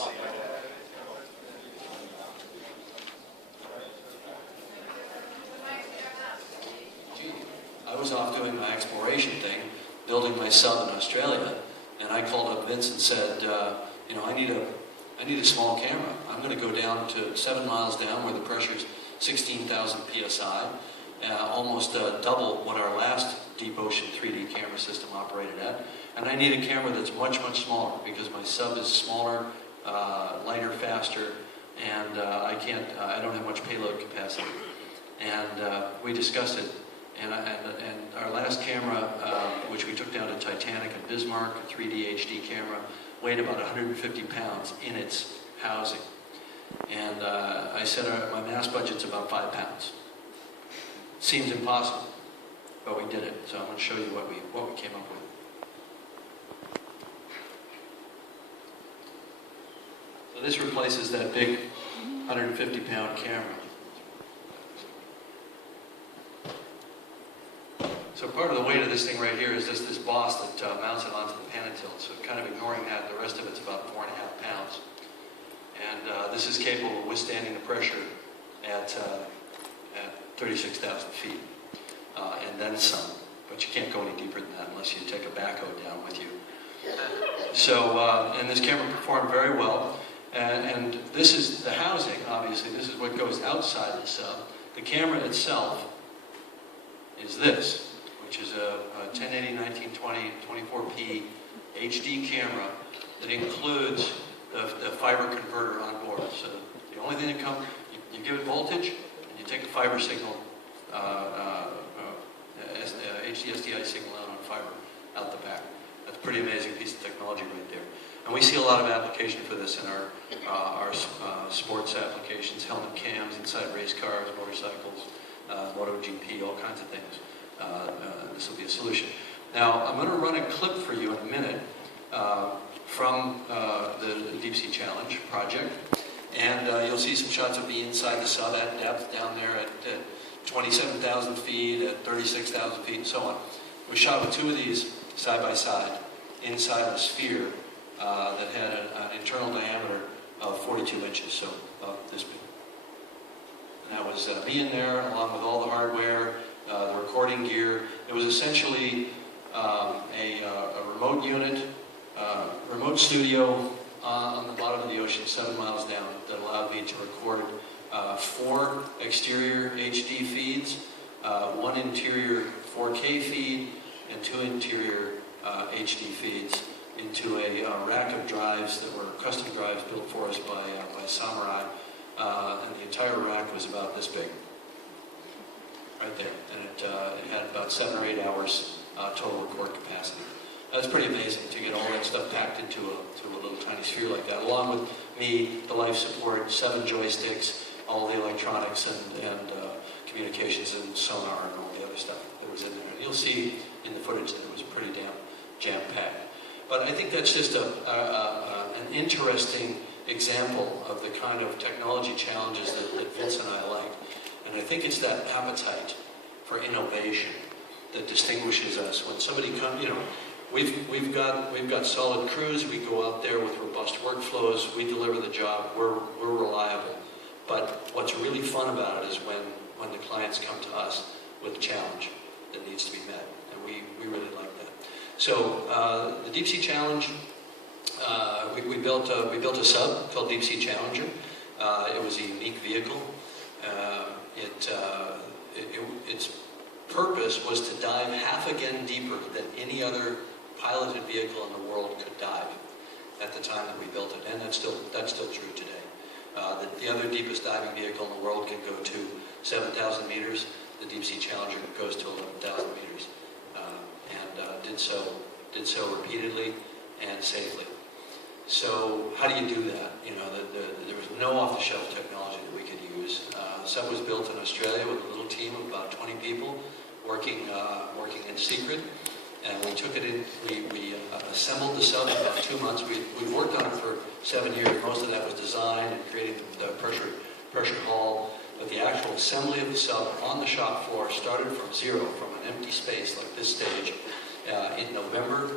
I was off doing my exploration thing, building my sub in Australia, and I called up Vince and said, you know, I need a small camera. I'm going to go down to 7 miles down where the pressure's 16,000 psi, almost double what our last deep ocean 3D camera system operated at. And I need a camera that's much, much smaller because my sub is smaller, lighter, faster, and I don't have much payload capacity. And we discussed it. And our last camera, which we took down to Titanic and Bismarck, a 3D HD camera, weighed about 150 pounds in its housing. And I said my mass budget's about 5 pounds. Seems impossible, but we did it. So I'm going to show you what we came up with. So this replaces that big 150-pound camera. So part of the weight of this thing right here is just this boss that mounts it onto the panitil. So kind of ignoring that, the rest of it's about 4.5 pounds. And this is capable of withstanding the pressure at 36,000 feet. And then some. But you can't go any deeper than that unless you take a backhoe down with you. So, and this camera performed very well. And this is the housing, obviously. This is what goes outside the sub. The camera itself is this, which is a 1080, 1920, 24p HD camera that includes the fiber converter on board. So the only thing that comes, you give it voltage, and you take a fiber signal, HD SDI signal out on fiber out the back. That's a pretty amazing piece of technology right there. And we see a lot of application for this in our sports applications, helmet cams, inside race cars, motorcycles, MotoGP, all kinds of things. This will be a solution. Now, I'm going to run a clip for you in a minute from the Deep Sea Challenge project. And you'll see some shots of me inside the sub at depth, down there at 27,000 feet, at 36,000 feet, and so on. We shot with 2 of these side by side inside a sphere that had an internal diameter of 42 inches, so this big. And that was me in there, along with all the hardware, the recording gear. It was essentially a remote unit, remote studio on the bottom of the ocean, 7 miles down, that allowed me to record 4 exterior HD feeds, 1 interior 4K feed, and 2 interior HD feeds into a rack of drives that were custom drives built for us by Samurai, and the entire rack was about this big, right there, and it had about 7 or 8 hours total record capacity. That's pretty amazing to get all that stuff packed into a little tiny sphere like that, along with me, the life support, 7 joysticks, all the electronics and communications and sonar and all the other stuff that was in there. And you'll see in the footage that it was pretty damn jam-packed. But I think that's just an interesting example of the kind of technology challenges that Vince and I like. And I think it's that appetite for innovation that distinguishes us. When somebody comes, you know, we've got solid crews. We go out there with robust workflows. We deliver the job. We're reliable. But what's really fun about it is when the clients come to us with a challenge that needs to be met, and we really like that. So the Deep Sea Challenge, we built a sub called Deep Sea Challenger. It was a unique vehicle. Its purpose was to dive half again deeper than any other piloted vehicle in the world could dive at the time that we built it, and that's still true today. The other deepest diving vehicle in the world can go to 7,000 meters. The Deep Sea Challenger goes to 11,000 meters, and did so repeatedly and safely. So how do you do that? You know, there was no off-the-shelf technology that we could use. Sub was built in Australia with a little team of about 20 people working in secret. And we took it in, we assembled the sub in about 2 months. We worked on it for 7 years. Most of that was design and creating the pressure hull. But the actual assembly of the sub on the shop floor started from zero, from an empty space like this stage, in November.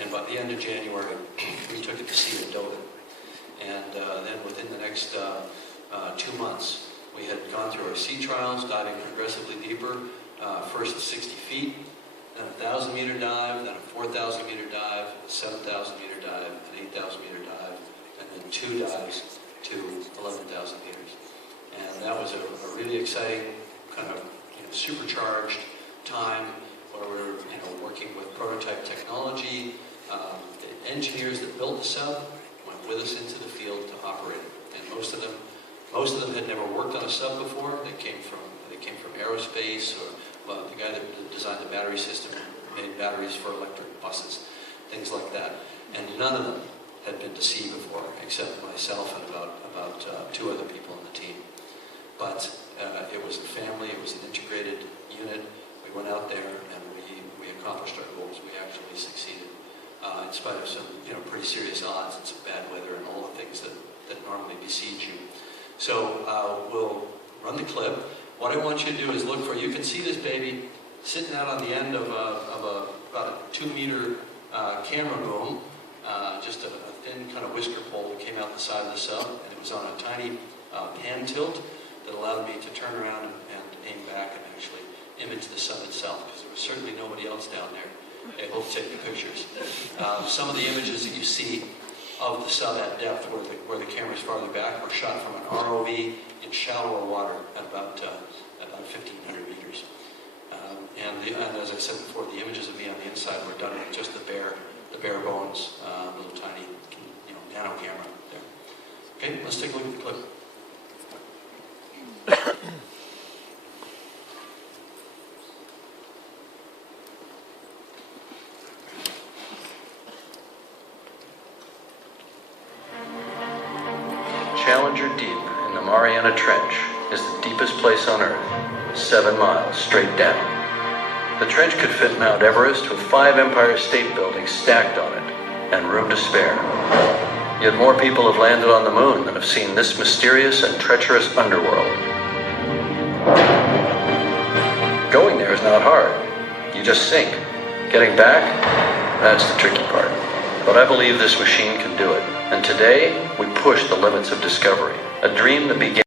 And by the end of January, we took it to sea at Dover. And then within the next 2 months, we had gone through our sea trials, diving progressively deeper, first 60 feet, then a 1,000-meter dive, then a 4,000-meter dive, a 7,000-meter dive, an 8,000-meter dive, and then 2 dives to 11,000 meters. And that was a really exciting kind of supercharged time where we're working with prototype technology. The engineers that built the sub went with us into the field to operate it, and most of them had never worked on a sub before. They came from aerospace, or the guy that designed the battery system made batteries for electric buses, things like that. And none of them had been to sea before, except myself and about 2 other people on the team. But it was a family, it was an integrated unit. We went out there and we accomplished our goals. We actually succeeded in spite of some pretty serious odds and some bad weather and all the things that normally besiege you. So we'll run the clip. What I want you to do is look for, you can see this baby sitting out on the end of about a 2-meter camera boom, just a thin kind of whisker pole that came out the side of the sub, and it was on a tiny pan tilt that allowed me to turn around and aim back and actually image the sub itself, because there was certainly nobody else down there able to take the pictures. Some of the images that you see of the sub at depth, where the camera's farther back, were shot from an ROV in shallower water at about 1,500 meters. And as I said before, the images of me on the inside were done with just the bare bones, little tiny, nano camera there. Okay, let's take a look at the clip. Challenger Deep in the Mariana Trench is the deepest place on Earth, 7 miles straight down. The trench could fit Mount Everest with 5 Empire State Buildings stacked on it, and room to spare. Yet more people have landed on the moon than have seen this mysterious and treacherous underworld. Going there is not hard. You just sink. Getting back, that's the tricky part. But I believe this machine can do it. And today, we push the limits of discovery. A dream that began